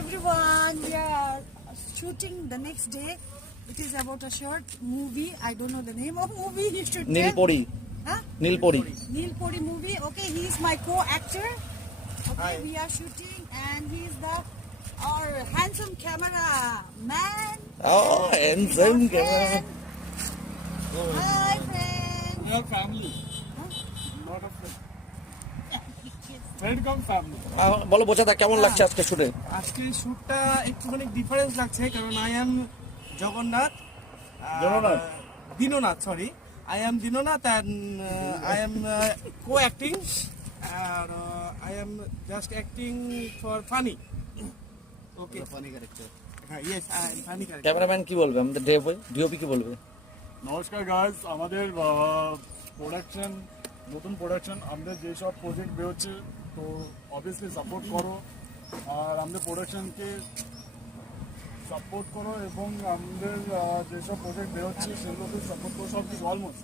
everyone. We are shooting the next day. It is about a short movie. I don't know the name of movie. You should tell. Nilpori. Huh? Nilpori. Nilpori movie. Okay, he is my co-actor. Okay, Hi. we are shooting, and he is our handsome camera man. Oh, handsome camera. Hi, friend. We are family. Not a friend. Friend come family. বলো বোঝাটা কেমন লাগছে আজকে শুটে? আজকে শুটটা একটুখানি difference লাগছে কারণ I am Jagannath Dinanath sorry I am Dinanath and I am co acting আর I am just acting for funny okay funny character হ্যাঁ ইয়েস ফানি ক্যারেক্টার ক্যামেরাম্যান কি বলবে, আমাদের ডিওপি কি বলবে? নমস্কার গাইজ, আমাদের প্রোডাকশন নতুন প্রোডাকশন আমাদের যেসব প্রজেক্ট বেরোচ্ছে তো অবভিয়াসলি সাপোর্ট করো আর আমাদের প্রোডাকশনকে সাপোর্ট করো এবং আমাদের যেসব প্রজেক্ট বেরোচ্ছে সেগুলোকে সাপোর্ট করো, সব কিছু অলমোস্ট